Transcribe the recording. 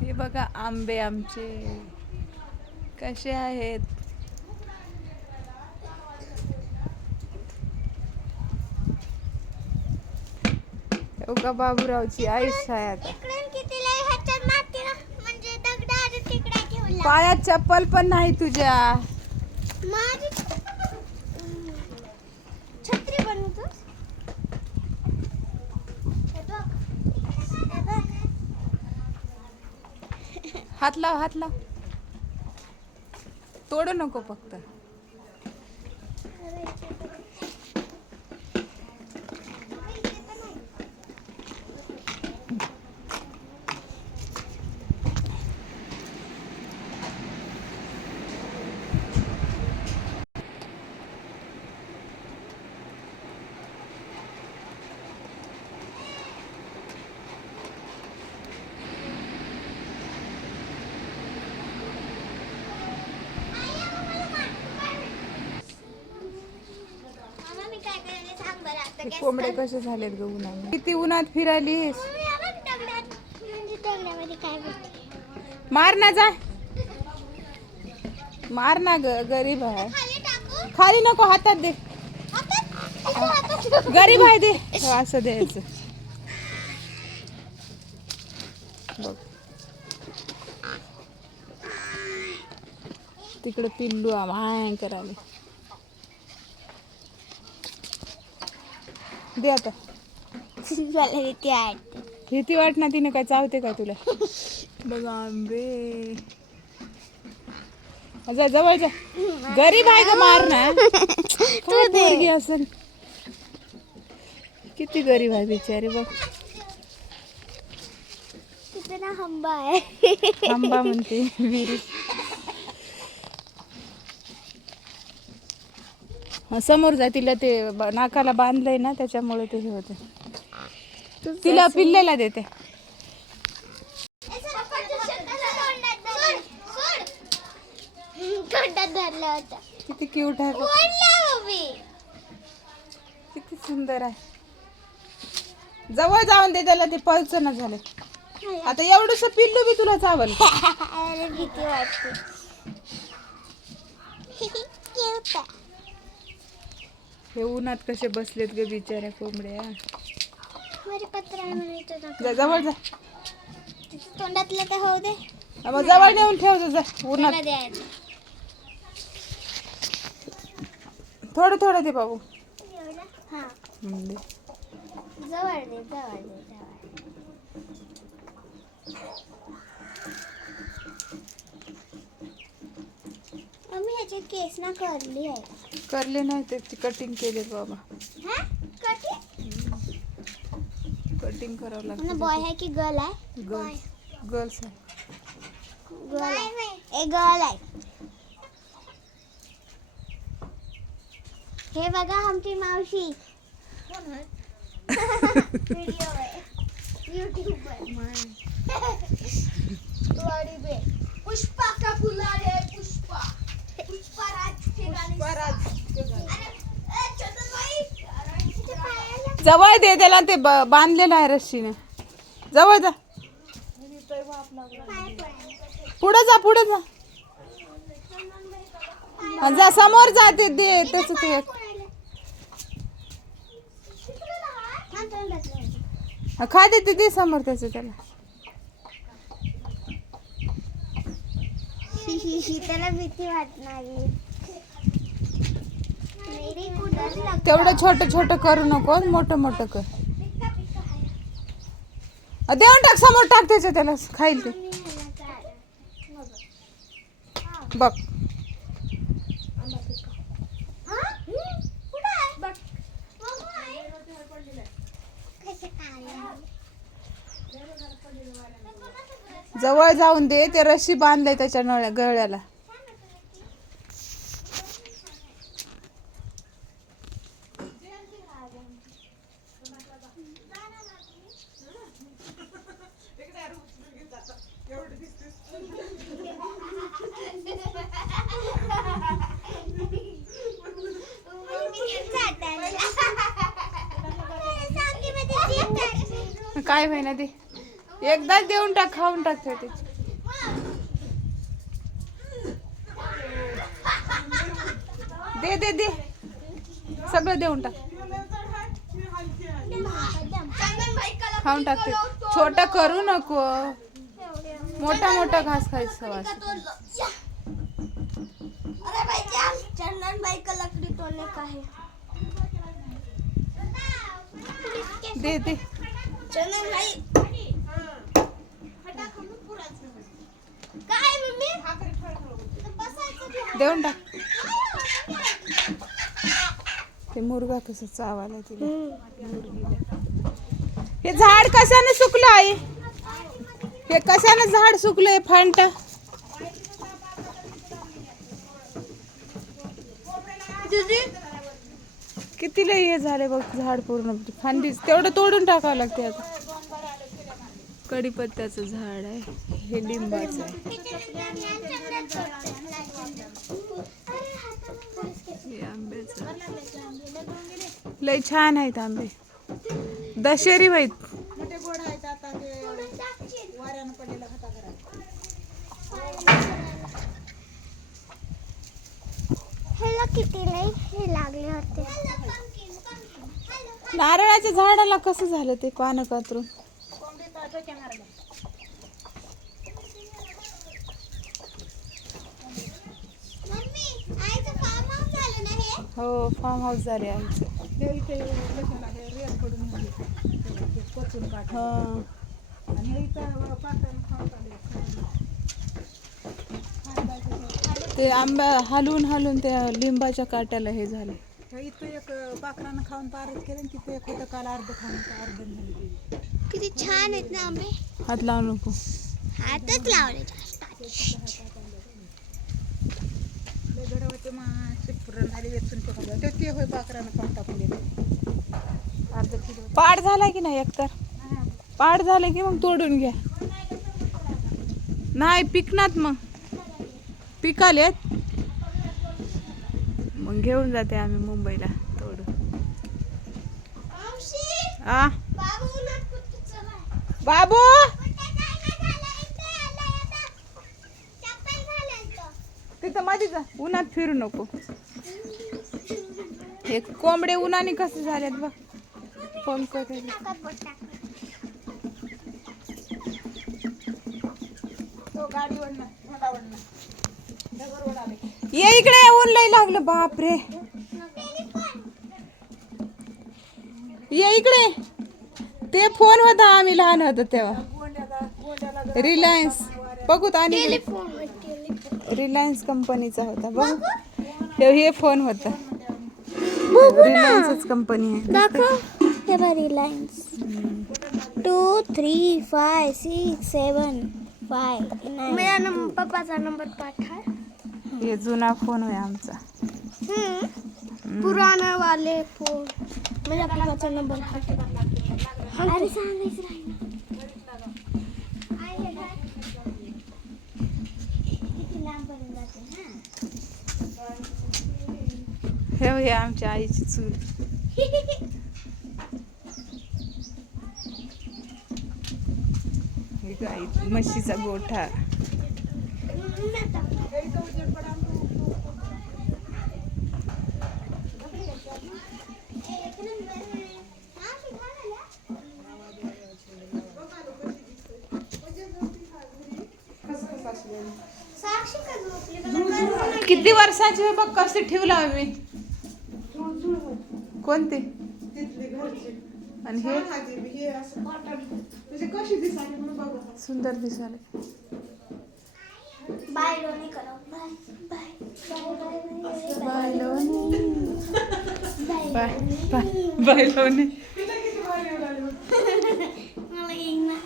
हे बघा आंबे आमचे कसे आहेत. उगा बाबूरावची आईस आहे आता. पायात चप्पल पण नाही तुझ्या. छत्री बनवतो. हात लाव हात लाव. तोडू नको फक्त. कोंबडे कसे झालेत ग उन्हात. किती उन्हात फिरालीस. मार ना जा. मार ना ग गरीब आहे. खाली नको हातात दे. गरीब आहे दे. असं द्यायचं बघ. तिकडे पिल्लू आम्हा करायला दे आता. भीती वाट ना. तिने काय चावते का तुला. बघा आंबे. जा जवळ जा. गरीब आहे ग. मार ना. पोरगी असेल. किती गरीब आहे बिचारी बघ. हंबा आहे. आंबा म्हणते विहिरी. समोर जा. तिला ते नाकाला बांधलंय ना त्याच्यामुळे ते हे होते. तिला पिल्लेला देते. किती क्यूट आहे. किती सुंदर आहे. जवळ जाऊन दे त्याला. ते पळचना झाले. आता एवढंस पिल्लू बी तुला चावल. भीती वाटते. हे उन्हात कसे बसलेत ग बिचाऱ्या कोंबड्या. जा जवळ जा. तोंडातलं तर होऊ दे. मग जवळ नेऊन ठेव जा उन्हात. थोडं थोडं दे बाबू. दे. जवळ दे जवळ दे. मम्मी ह्याचे केस ना करली आहे. करले नाही त्याची कटिंग केले बाबा. कटिंग करावं लागतं. बॉय आहे की गर्ल आहे. गर्ल्स आहे. गर्ल आहे. हे बघा आमची मावशी. व्हिडिओ आहे यूट्यूबवर. पुष्पा का फुलार है. पुष्पा पुष्पाराज के गाणे. जवळ दे त्याला. ते बांधलेलं आहे रस्सीने. जवळ जा. पुढे जा पुढे जा. जा समोर जा. ते दे तस ते. खा दे ते समोर त्याच त्याला. त्याला भीती वाटणार. तेवढं छोटं छोटं करू नको. मोठं मोठं कर. देऊन टाक. समोर टाक त्याचं. त्याला खाईल ते बघ. जवळ जाऊन दे. ते रस्सी बांधले त्याच्या गळ्याला. काय होईना ते. एकदाच देऊन टाक. खाऊन टाक ते. दे दे दे सगळं देऊन टाक. खाऊन टाकते. छोटा करू नको, मोठा मोठा घास खायचा वास. अरे भाई चंदन भाई का लकड़ी तोड़ने का है. दे दे चंदन भाई काय मम्मी देऊन टाक. ते मुर्गा कसं चावायला तिला. हे झाड कशाने सुकलं आहे? हे कशाने झाड सुकलंय फांट? कितीला हे झाले बघ झाड पूर्ण फांदी. तेवढं तोडून टाकावं लागते आता. कडीपत्त्याचं झाड आहे, हे लिंबाचं आहे, हे आंब्याचं. लय छान आहेत आंबे, दशेरी आहेत. ह्याला किती नाही हे लागले होते. नारळाच्या झाडाला कसं झालं ते पानं कातरून? हो फार्म हाऊस झाले आमचं. ते आंबा हलवून हलवून त्या लिंबाच्या काट्याला हे झाले. इथं एक पाखरानं खाऊन पारच केलं आणि तिथं एक होतं काल अर्ध खाऊन अर्ध झालं. किती छान आहेत ना आंबे. हात लावू नको. हातच लावले. गडवाचे मासे पुरण झाले वेचून टाकले ते होय पाखरानं खाऊन टाकून दिले अर्ध किलो. पाड झाला की नाही एकतर? पाड झालं की मग तोडून घ्या. नाही पिकनात मग पिकालेत मग घेऊन जाते आम्ही मुंबईला तोडून. आ बाबू तिथं मध्ये जा, उन्हात फिरू नको. हे कोंबडे उन्हाने कसे झालेत बघ. पंख ये इकडे, ऊन लय लागलं बापरे. ये इकडे. ते फोन होता आम्ही लहान होतो तेव्हा, रिलायन्स बघूत. आणि रिलायन्स कंपनीचा होता बघ. हे फोन होता, रिलायन्सच कंपनी आहे. दाखव हे बघ रिलायन्स. 2 3 5 6 7 5 मेरा नंबर पप्पाचा नंबर पाठा. हे जुना फोन आहे आमचा. पुराना वाले फोन मेरा पप्पाचा नंबर पाठा. अरे सांगायचं राहिलं. हे आमच्या आईची चूल. हे गाई म्हशीचा गोठा. किती वर्षाची आहे बघ, कशी ठेवला मी. कोणते आणि हे कशी दिसायला म्हणून बघा. सुंदर दिसाले. बाय लोणी करो. बाय बाय बाय लोणी. बाय बाय बाय लोणी. मला येईना.